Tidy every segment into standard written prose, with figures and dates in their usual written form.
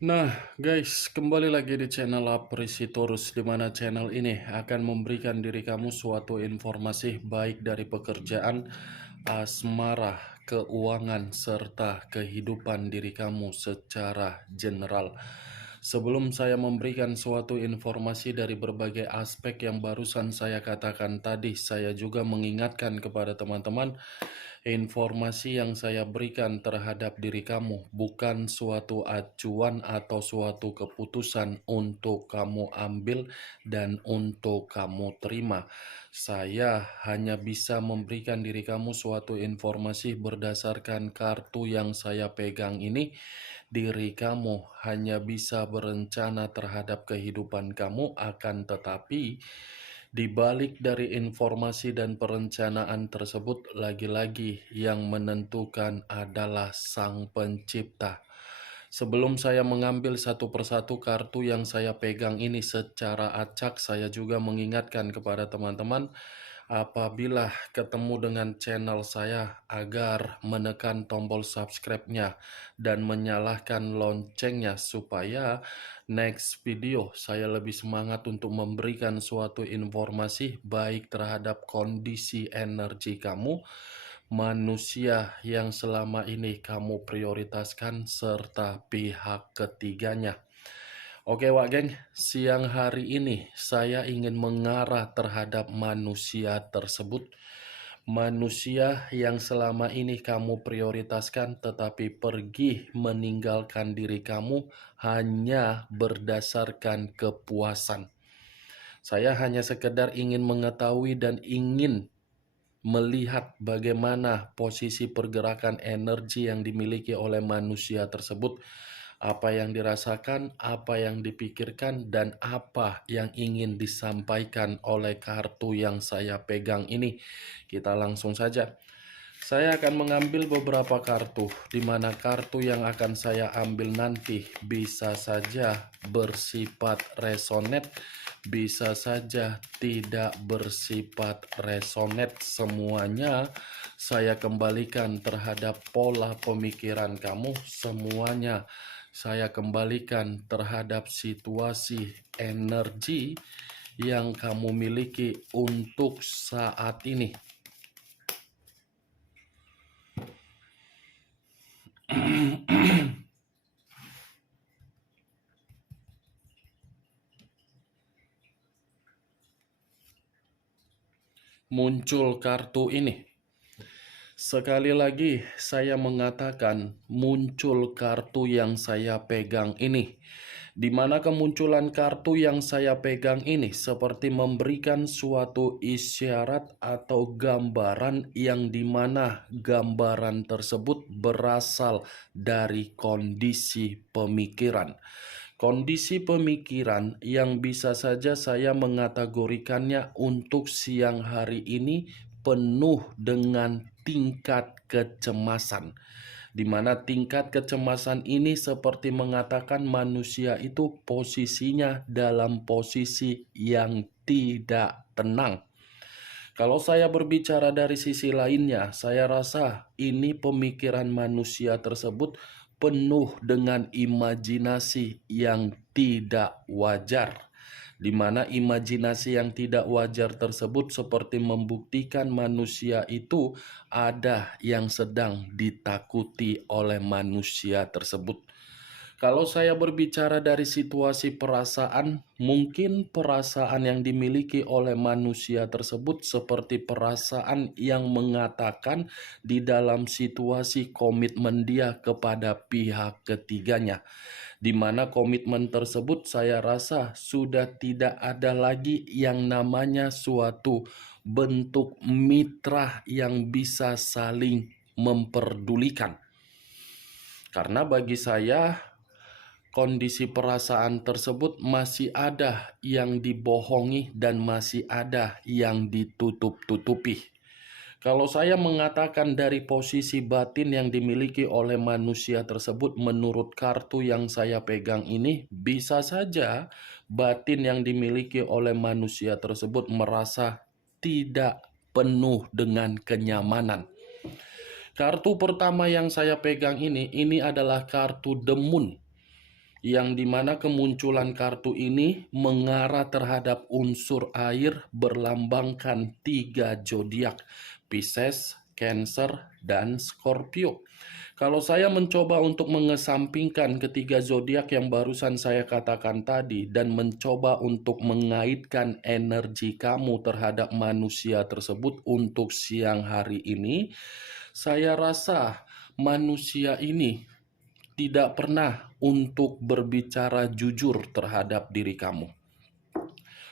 Nah, guys, kembali lagi di channel Apresitorus, di mana channel ini akan memberikan diri kamu suatu informasi baik dari pekerjaan, asmara, keuangan, serta kehidupan diri kamu secara general. Sebelum saya memberikan suatu informasi dari berbagai aspek yang barusan saya katakan tadi, saya juga mengingatkan kepada teman-teman, informasi yang saya berikan terhadap diri kamu bukan suatu acuan atau suatu keputusan untuk kamu ambil dan untuk kamu terima. Saya hanya bisa memberikan diri kamu suatu informasi berdasarkan kartu yang saya pegang ini. Diri kamu hanya bisa berencana terhadap kehidupan kamu, akan tetapi di balik dari informasi dan perencanaan tersebut, lagi-lagi yang menentukan adalah Sang Pencipta. Sebelum saya mengambil satu persatu kartu yang saya pegang ini secara acak, saya juga mengingatkan kepada teman-teman, apabila ketemu dengan channel saya, agar menekan tombol subscribe-nya dan menyalakan loncengnya supaya next video saya lebih semangat untuk memberikan suatu informasi baik terhadap kondisi energi kamu, manusia yang selama ini kamu prioritaskan, serta pihak ketiganya. Oke Wak Geng, siang hari ini saya ingin mengarah terhadap manusia tersebut. Manusia yang selama ini kamu prioritaskan tetapi pergi meninggalkan diri kamu hanya berdasarkan kepuasan. Saya hanya sekedar ingin mengetahui dan ingin melihat bagaimana posisi pergerakan energi yang dimiliki oleh manusia tersebut, apa yang dirasakan, apa yang dipikirkan, dan apa yang ingin disampaikan oleh kartu yang saya pegang ini. Kita langsung saja. Saya akan mengambil beberapa kartu, di mana kartu yang akan saya ambil nanti bisa saja bersifat resonate, bisa saja tidak bersifat resonate. Semuanya saya kembalikan terhadap pola pemikiran kamu, semuanya saya kembalikan terhadap situasi energi yang kamu miliki untuk saat ini. Muncul kartu ini. Sekali lagi saya mengatakan muncul kartu yang saya pegang ini. Di mana kemunculan kartu yang saya pegang ini seperti memberikan suatu isyarat atau gambaran yang dimana gambaran tersebut berasal dari kondisi pemikiran. Kondisi pemikiran yang bisa saja saya mengategorikannya untuk siang hari ini penuh dengan tingkat kecemasan, di mana tingkat kecemasan ini seperti mengatakan manusia itu posisinya dalam posisi yang tidak tenang. Kalau saya berbicara dari sisi lainnya, saya rasa ini pemikiran manusia tersebut penuh dengan imajinasi yang tidak wajar, di mana imajinasi yang tidak wajar tersebut seperti membuktikan manusia itu ada yang sedang ditakuti oleh manusia tersebut. Kalau saya berbicara dari situasi perasaan, mungkin perasaan yang dimiliki oleh manusia tersebut seperti perasaan yang mengatakan di dalam situasi komitmen dia kepada pihak ketiganya, di mana komitmen tersebut saya rasa sudah tidak ada lagi yang namanya suatu bentuk mitra yang bisa saling memperdulikan. Karena bagi saya, kondisi perasaan tersebut masih ada yang dibohongi dan masih ada yang ditutup-tutupi. Kalau saya mengatakan dari posisi batin yang dimiliki oleh manusia tersebut menurut kartu yang saya pegang ini, bisa saja batin yang dimiliki oleh manusia tersebut merasa tidak penuh dengan kenyamanan. Kartu pertama yang saya pegang ini adalah kartu The Moon. yang dimana kemunculan kartu ini mengarah terhadap unsur air berlambangkan 3 zodiak, Pisces, Cancer, dan Scorpio. Kalau saya mencoba untuk mengesampingkan ketiga zodiak yang barusan saya katakan tadi dan mencoba untuk mengaitkan energi kamu terhadap manusia tersebut untuk siang hari ini, saya rasa manusia ini tidak pernah untuk berbicara jujur terhadap diri kamu.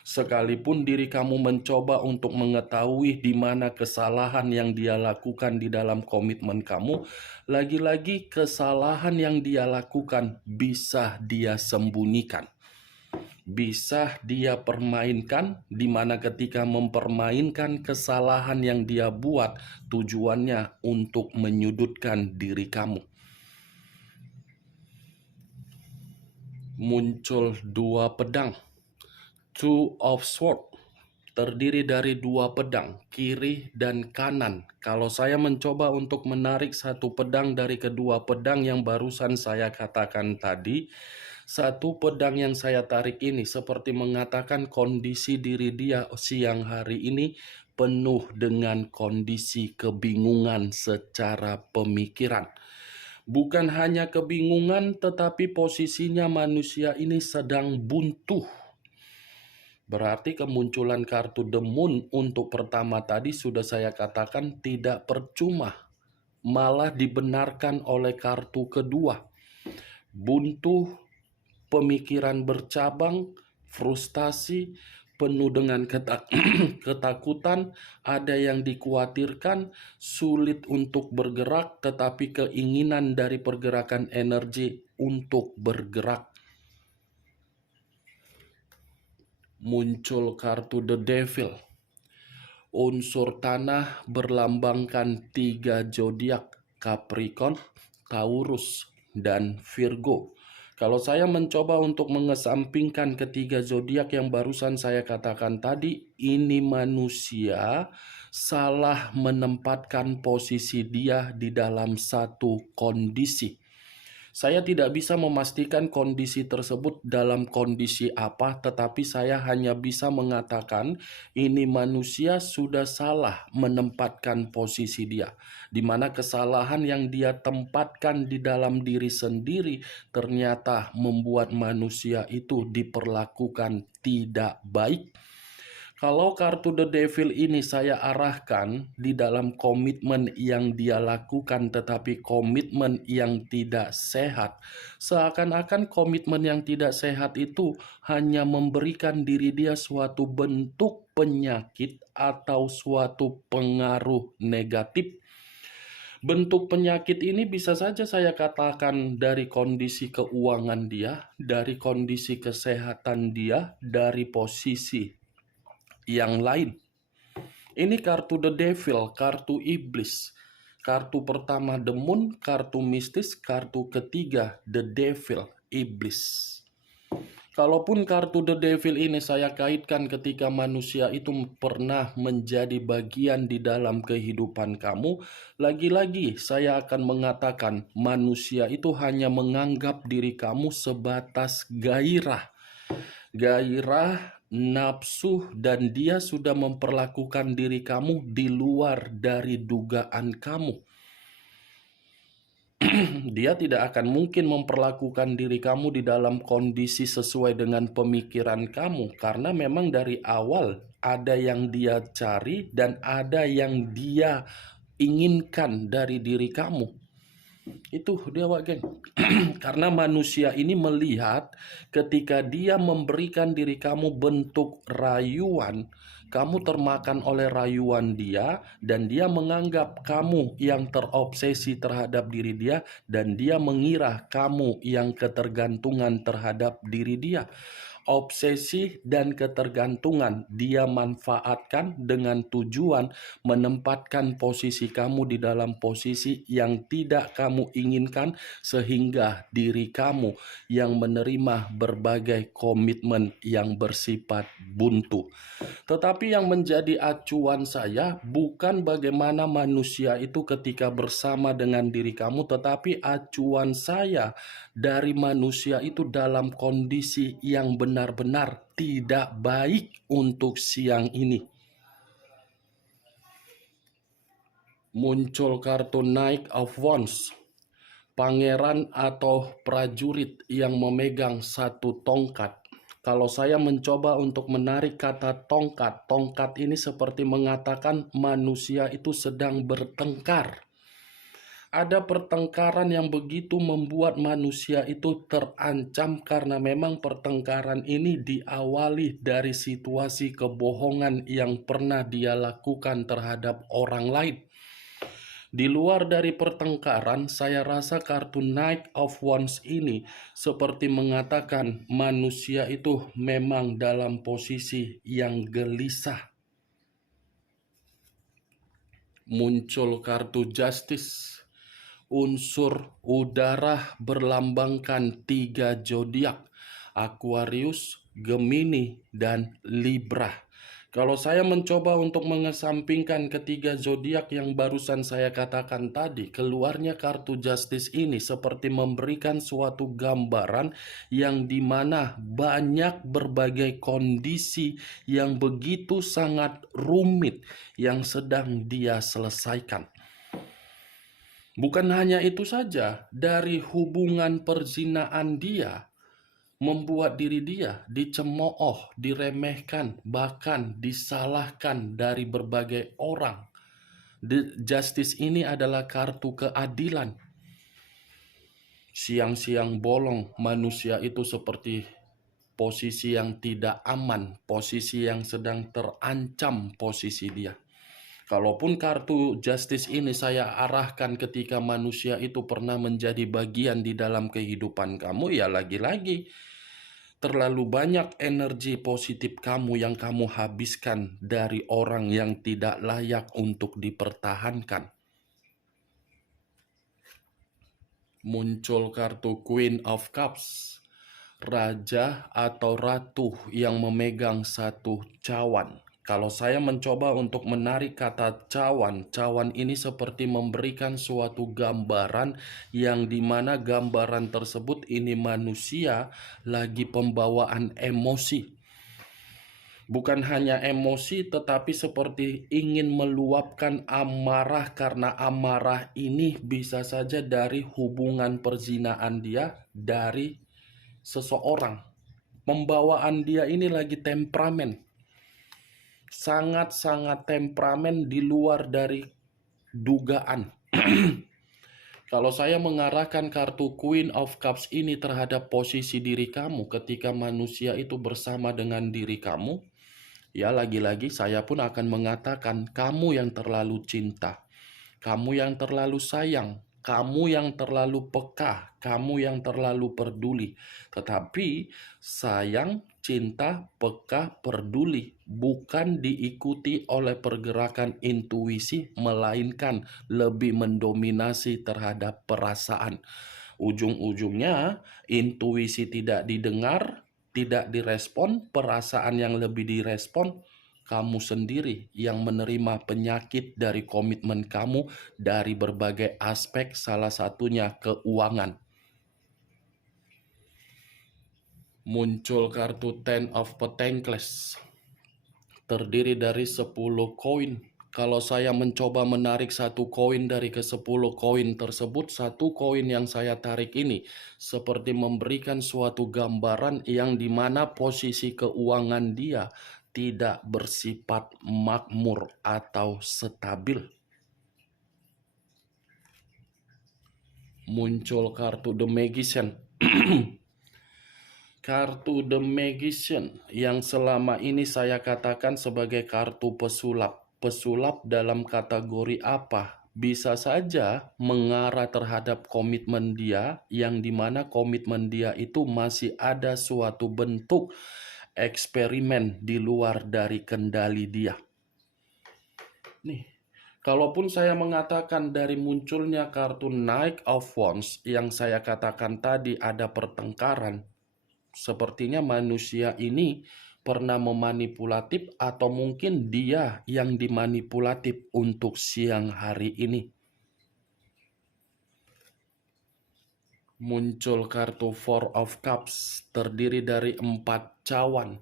Sekalipun diri kamu mencoba untuk mengetahui di mana kesalahan yang dia lakukan di dalam komitmen kamu, lagi-lagi kesalahan yang dia lakukan bisa dia sembunyikan. Bisa dia permainkan, di mana ketika mempermainkan kesalahan yang dia buat, tujuannya untuk menyudutkan diri kamu. Muncul 2 pedang, Two of Swords, terdiri dari 2 pedang, kiri dan kanan. Kalau saya mencoba untuk menarik satu pedang dari kedua pedang yang barusan saya katakan tadi, satu pedang yang saya tarik ini seperti mengatakan kondisi diri dia siang hari ini penuh dengan kondisi kebingungan secara pemikiran. Bukan hanya kebingungan, tetapi posisinya manusia ini sedang buntu. Berarti kemunculan kartu The Moon untuk pertama tadi sudah saya katakan tidak percuma. Malah dibenarkan oleh kartu kedua. Buntu, pemikiran bercabang, frustasi, penuh dengan ketakutan, ada yang dikhawatirkan, sulit untuk bergerak, tetapi keinginan dari pergerakan energi untuk bergerak. Muncul kartu The Devil. Unsur tanah berlambangkan 3 zodiak, Capricorn, Taurus, dan Virgo. Kalau saya mencoba untuk mengesampingkan ketiga zodiak yang barusan saya katakan tadi, ini manusia salah menempatkan posisi dia di dalam satu kondisi. Saya tidak bisa memastikan kondisi tersebut dalam kondisi apa, tetapi saya hanya bisa mengatakan ini manusia sudah salah menempatkan posisi dia. Di mana kesalahan yang dia tempatkan di dalam diri sendiri ternyata membuat manusia itu diperlakukan tidak baik. Kalau kartu The Devil ini saya arahkan di dalam komitmen yang dia lakukan tetapi komitmen yang tidak sehat. Seakan-akan komitmen yang tidak sehat itu hanya memberikan diri dia suatu bentuk penyakit atau suatu pengaruh negatif. Bentuk penyakit ini bisa saja saya katakan dari kondisi keuangan dia, dari kondisi kesehatan dia, dari posisi yang lain. Ini kartu The Devil, kartu iblis. Kartu pertama The Moon, kartu mistis. Kartu ketiga The Devil, iblis. Kalaupun kartu The Devil ini saya kaitkan ketika manusia itu pernah menjadi bagian di dalam kehidupan kamu, lagi-lagi saya akan mengatakan manusia itu hanya menganggap diri kamu sebatas gairah. Gairah, nafsu, dan dia sudah memperlakukan diri kamu di luar dari dugaan kamu. Dia tidak akan mungkin memperlakukan diri kamu di dalam kondisi sesuai dengan pemikiran kamu, karena memang dari awal ada yang dia cari dan ada yang dia inginkan dari diri kamu. Itu dia, Wak Geng. Karena manusia ini melihat ketika dia memberikan diri kamu bentuk rayuan, kamu termakan oleh rayuan dia, dan dia menganggap kamu yang terobsesi terhadap diri dia, dan dia mengira kamu yang ketergantungan terhadap diri dia. obsesi, dan ketergantungan dia manfaatkan dengan tujuan menempatkan posisi kamu di dalam posisi yang tidak kamu inginkan, sehingga diri kamu yang menerima berbagai komitmen yang bersifat buntu. Tetapi yang menjadi acuan saya bukan bagaimana manusia itu ketika bersama dengan diri kamu, tetapi acuan saya dari manusia itu dalam kondisi yang benar-benar tidak baik untuk siang ini. Muncul kartu Knight of Wands, pangeran atau prajurit yang memegang satu tongkat. Kalau saya mencoba untuk menarik kata tongkat, tongkat ini seperti mengatakan manusia itu sedang bertengkar. Ada pertengkaran yang begitu membuat manusia itu terancam karena memang pertengkaran ini diawali dari situasi kebohongan yang pernah dia lakukan terhadap orang lain. Di luar dari pertengkaran, saya rasa kartu Knight of Wands ini seperti mengatakan manusia itu memang dalam posisi yang gelisah. Muncul kartu Justice, unsur udara berlambangkan 3 zodiak, Aquarius, Gemini, dan Libra. Kalau saya mencoba untuk mengesampingkan ketiga zodiak yang barusan saya katakan tadi, keluarnya kartu Justice ini seperti memberikan suatu gambaran yang dimana banyak berbagai kondisi yang begitu sangat rumit yang sedang dia selesaikan. Bukan hanya itu saja, dari hubungan perzinaan dia membuat diri dia dicemooh, diremehkan, bahkan disalahkan dari berbagai orang. Justice ini adalah kartu keadilan. Siang-siang bolong, manusia itu seperti posisi yang tidak aman, posisi yang sedang terancam posisi dia. Kalaupun kartu Justice ini saya arahkan ketika manusia itu pernah menjadi bagian di dalam kehidupan kamu, ya lagi-lagi terlalu banyak energi positif kamu yang kamu habiskan dari orang yang tidak layak untuk dipertahankan. Muncul kartu Queen of Cups, raja atau ratu yang memegang satu cawan. Kalau saya mencoba untuk menarik kata cawan, cawan ini seperti memberikan suatu gambaran yang dimana gambaran tersebut ini manusia lagi pembawaan emosi. Bukan hanya emosi, tetapi seperti ingin meluapkan amarah, karena amarah ini bisa saja dari hubungan perzinaan dia dari seseorang. Pembawaan dia ini lagi temperamen. Sangat-sangat temperamen di luar dari dugaan. Kalau saya mengarahkan kartu Queen of Cups ini terhadap posisi diri kamu ketika manusia itu bersama dengan diri kamu, ya lagi-lagi saya pun akan mengatakan kamu yang terlalu cinta, kamu yang terlalu sayang, kamu yang terlalu peka, kamu yang terlalu peduli. Tetapi sayang, cinta, peka, peduli bukan diikuti oleh pergerakan intuisi, melainkan lebih mendominasi terhadap perasaan. Ujung-ujungnya intuisi tidak didengar, tidak direspon, perasaan yang lebih direspon. Kamu sendiri yang menerima penyakit dari komitmen kamu dari berbagai aspek, salah satunya keuangan. Muncul kartu Ten of Pentacles, terdiri dari 10 koin. Kalau saya mencoba menarik satu koin dari ke-10 koin tersebut, satu koin yang saya tarik ini seperti memberikan suatu gambaran yang dimana posisi keuangan dia tidak bersifat makmur atau stabil. Muncul kartu The Magician. Kartu The Magician yang selama ini saya katakan sebagai kartu pesulap. Pesulap dalam kategori apa? bisa saja mengarah terhadap komitmen dia, yang dimana komitmen dia itu masih ada suatu bentuk eksperimen di luar dari kendali dia. Nih, kalaupun saya mengatakan dari munculnya kartu Knight of Wands yang saya katakan tadi ada pertengkaran, sepertinya manusia ini pernah memanipulatif atau mungkin dia yang dimanipulatif untuk siang hari ini. Muncul kartu Four of Cups terdiri dari 4 cawan.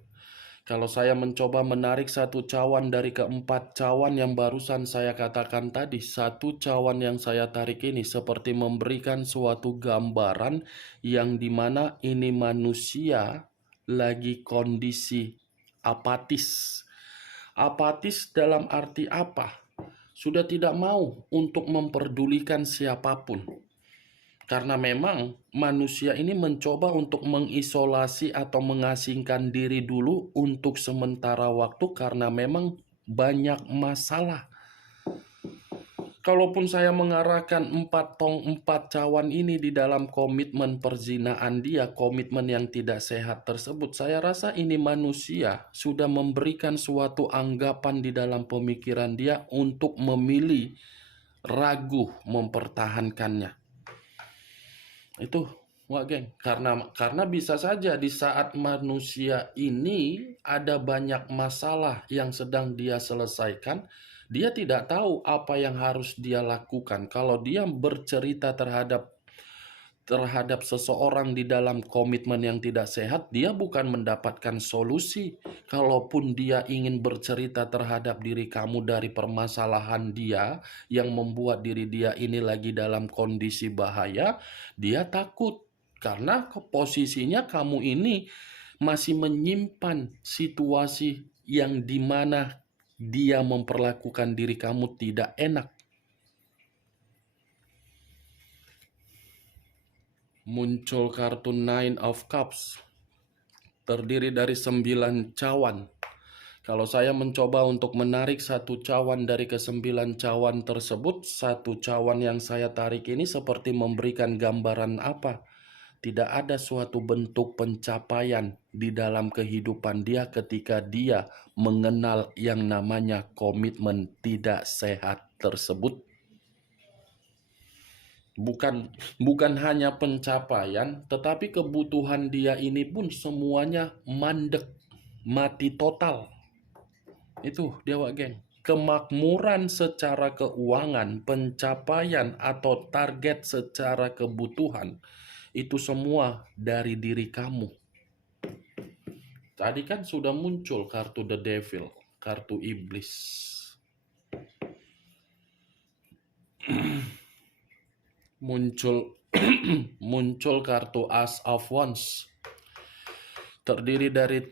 Kalau saya mencoba menarik satu cawan dari keempat cawan yang barusan saya katakan tadi, satu cawan yang saya tarik ini seperti memberikan suatu gambaran yang dimana ini manusia lagi kondisi apatis. Apatis dalam arti apa? Sudah tidak mau untuk memperdulikan siapapun. Karena memang manusia ini mencoba untuk mengisolasi atau mengasingkan diri dulu untuk sementara waktu karena memang banyak masalah. Kalaupun saya mengarahkan 4 cawan ini di dalam komitmen perzinaan dia, komitmen yang tidak sehat tersebut, saya rasa ini manusia sudah memberikan suatu anggapan di dalam pemikiran dia untuk memilih ragu mempertahankannya. Itu, wah geng, karena bisa saja di saat manusia ini ada banyak masalah yang sedang dia selesaikan, dia tidak tahu apa yang harus dia lakukan. Kalau dia bercerita terhadap seseorang di dalam komitmen yang tidak sehat, dia bukan mendapatkan solusi. Kalaupun dia ingin bercerita terhadap diri kamu dari permasalahan dia yang membuat diri dia ini lagi dalam kondisi bahaya, dia takut karena posisinya kamu ini masih menyimpan situasi yang dimana dia memperlakukan diri kamu tidak enak. Muncul kartu Nine of Cups terdiri dari 9 cawan. Kalau saya mencoba untuk menarik satu cawan dari ke-9 cawan tersebut, satu cawan yang saya tarik ini seperti memberikan gambaran apa? Tidak ada suatu bentuk pencapaian di dalam kehidupan dia ketika dia mengenal yang namanya komitmen tidak sehat tersebut. Bukan hanya pencapaian, tetapi kebutuhan dia ini pun semuanya mandek, mati total. Itu dia, Wak Geng. Kemakmuran secara keuangan, pencapaian atau target secara kebutuhan, itu semua dari diri kamu. Tadi kan sudah muncul kartu The Devil, kartu iblis. muncul kartu Ace of Wands terdiri dari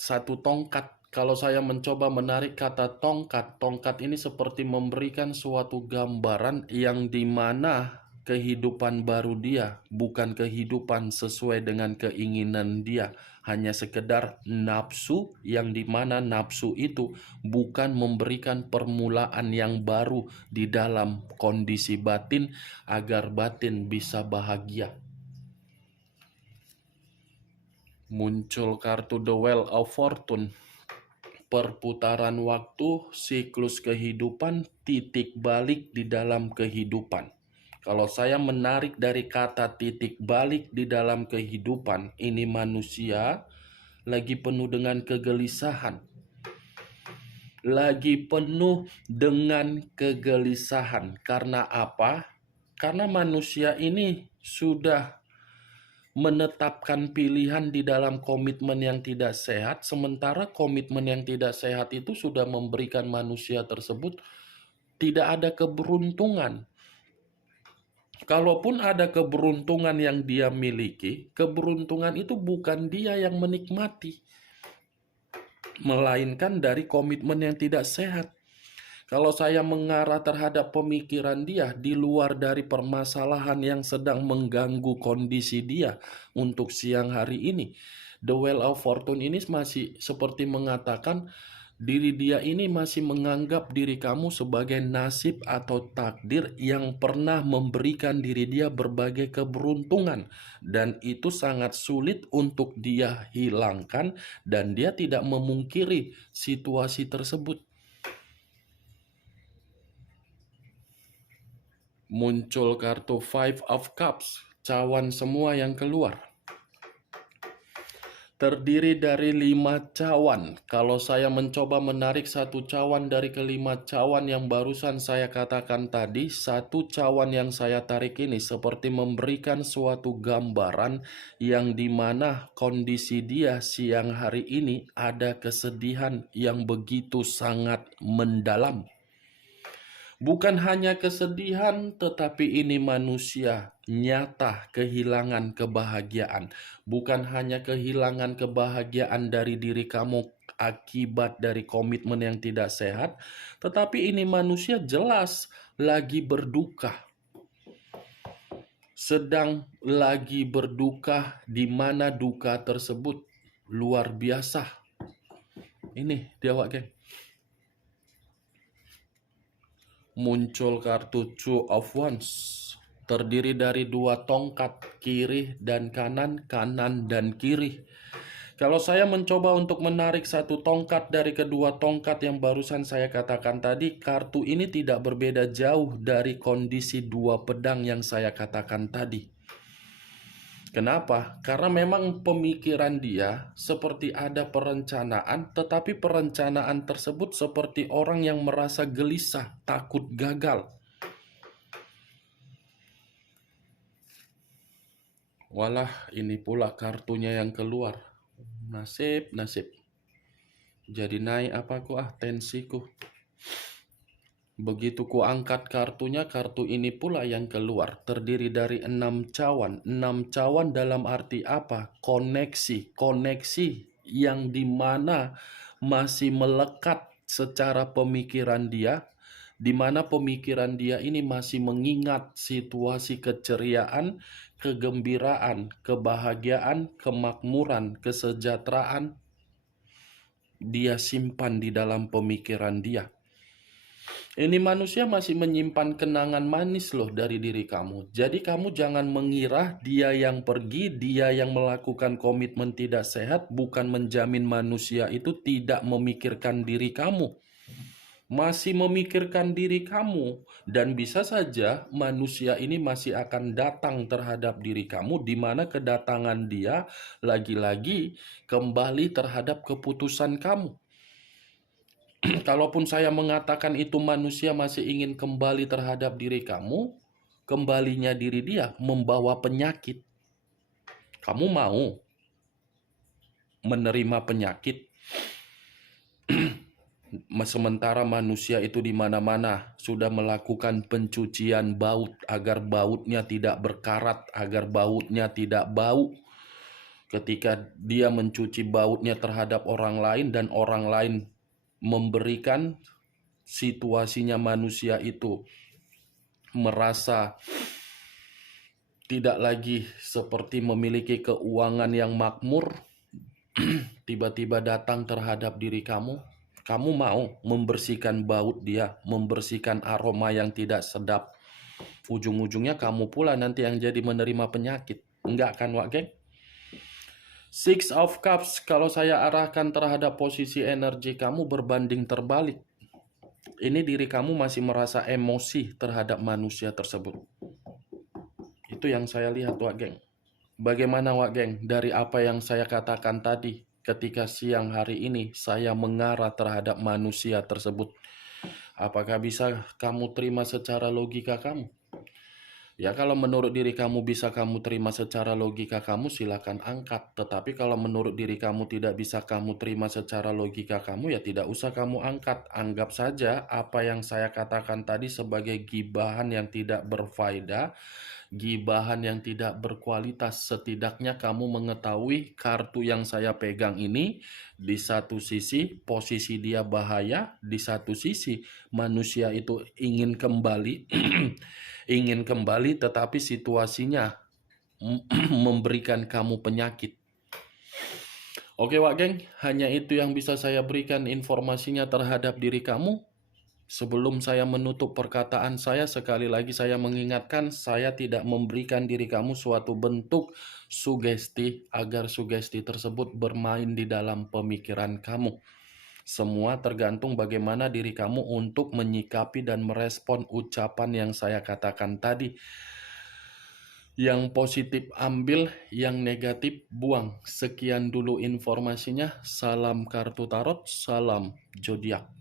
satu tongkat. Kalau saya mencoba menarik kata tongkat ini seperti memberikan suatu gambaran yang dimana kehidupan baru dia bukan kehidupan sesuai dengan keinginan dia, hanya sekedar nafsu, yang dimana nafsu itu bukan memberikan permulaan yang baru di dalam kondisi batin agar batin bisa bahagia. Muncul kartu The Wheel of Fortune, perputaran waktu, siklus kehidupan, titik balik di dalam kehidupan. Kalau saya menarik dari kata titik balik di dalam kehidupan, ini manusia lagi penuh dengan kegelisahan. Lagi penuh dengan kegelisahan. Karena apa? Karena manusia ini sudah menetapkan pilihan di dalam komitmen yang tidak sehat, sementara komitmen yang tidak sehat itu sudah memberikan manusia tersebut tidak ada keberuntungan. Kalaupun ada keberuntungan yang dia miliki, keberuntungan itu bukan dia yang menikmati, melainkan dari komitmen yang tidak sehat. Kalau saya mengarah terhadap pemikiran dia di luar dari permasalahan yang sedang mengganggu kondisi dia untuk siang hari ini, The Wheel of Fortune ini masih seperti mengatakan Diri dia ini masih menganggap diri kamu sebagai nasib atau takdir yang pernah memberikan diri dia berbagai keberuntungan. Dan itu sangat sulit untuk dia hilangkan dan dia tidak memungkiri situasi tersebut. Muncul kartu Five of Cups, cawan semua yang keluar. Terdiri dari 5 cawan. Kalau saya mencoba menarik satu cawan dari kelima cawan yang barusan saya katakan tadi, satu cawan yang saya tarik ini seperti memberikan suatu gambaran yang dimana kondisi dia siang hari ini ada kesedihan yang begitu sangat mendalam. Bukan hanya kesedihan, tetapi ini manusia nyata kehilangan kebahagiaan. Bukan hanya kehilangan kebahagiaan dari diri kamu akibat dari komitmen yang tidak sehat, tetapi ini manusia jelas lagi berduka. Sedang lagi berduka, di mana duka tersebut luar biasa. Ini dia, Wak Geng. Muncul kartu Two of Wands, terdiri dari 2 tongkat, kiri dan kanan, kanan dan kiri. Kalau saya mencoba untuk menarik satu tongkat dari kedua tongkat yang barusan saya katakan tadi, kartu ini tidak berbeda jauh dari kondisi 2 pedang yang saya katakan tadi. Kenapa? Karena memang pemikiran dia seperti ada perencanaan, tetapi perencanaan tersebut seperti orang yang merasa gelisah, takut gagal. Walah, ini pula kartunya yang keluar. Nasib, nasib. Jadi naik apaku tensiku. Begitu ku angkat kartunya, kartu ini pula yang keluar. Terdiri dari 6 cawan. 6 cawan dalam arti apa? Koneksi. Koneksi yang dimana masih melekat secara pemikiran dia. Dimana pemikiran dia ini masih mengingat situasi keceriaan, kegembiraan, kebahagiaan, kemakmuran, kesejahteraan. Dia simpan di dalam pemikiran dia. Ini manusia masih menyimpan kenangan manis loh dari diri kamu. Jadi kamu jangan mengira dia yang pergi, dia yang melakukan komitmen tidak sehat, bukan menjamin manusia itu tidak memikirkan diri kamu. Masih memikirkan diri kamu. Dan bisa saja manusia ini masih akan datang terhadap diri kamu, di mana kedatangan dia lagi-lagi kembali terhadap keputusan kamu. Kalaupun saya mengatakan itu manusia masih ingin kembali terhadap diri kamu, kembalinya diri dia membawa penyakit. Kamu mau menerima penyakit? Sementara manusia itu di mana-mana sudah melakukan pencucian baut agar bautnya tidak berkarat, agar bautnya tidak bau. Ketika dia mencuci bautnya terhadap orang lain dan orang lain memberikan situasinya manusia itu merasa tidak lagi seperti memiliki keuangan yang makmur, tiba-tiba datang terhadap diri kamu, kamu mau membersihkan baut dia, membersihkan aroma yang tidak sedap. Ujung-ujungnya kamu pula nanti yang jadi menerima penyakit. Enggak kan, Wak Geng? Six of Cups, kalau saya arahkan terhadap posisi energi kamu berbanding terbalik. Ini diri kamu masih merasa emosi terhadap manusia tersebut. Itu yang saya lihat, Wak Geng. Bagaimana, Wak Geng, dari apa yang saya katakan tadi, ketika siang hari ini saya mengarah terhadap manusia tersebut? Apakah bisa kamu terima secara logika kamu? Ya, kalau menurut diri kamu bisa kamu terima secara logika kamu, silakan angkat. Tetapi kalau menurut diri kamu tidak bisa kamu terima secara logika kamu, ya tidak usah kamu angkat. Anggap saja apa yang saya katakan tadi sebagai gibahan yang tidak berfaedah, gibahan yang tidak berkualitas. Setidaknya kamu mengetahui kartu yang saya pegang ini, di satu sisi posisi dia bahaya, di satu sisi manusia itu ingin kembali ingin kembali, tetapi situasinya memberikan kamu penyakit. Oke Wak Geng, hanya itu yang bisa saya berikan informasinya terhadap diri kamu. Sebelum saya menutup perkataan saya, sekali lagi saya mengingatkan, saya tidak memberikan diri kamu suatu bentuk sugesti agar sugesti tersebut bermain di dalam pemikiran kamu. Semua tergantung bagaimana diri kamu untuk menyikapi dan merespon ucapan yang saya katakan tadi. Yang positif ambil, yang negatif buang. Sekian dulu informasinya. Salam kartu tarot, salam zodiak.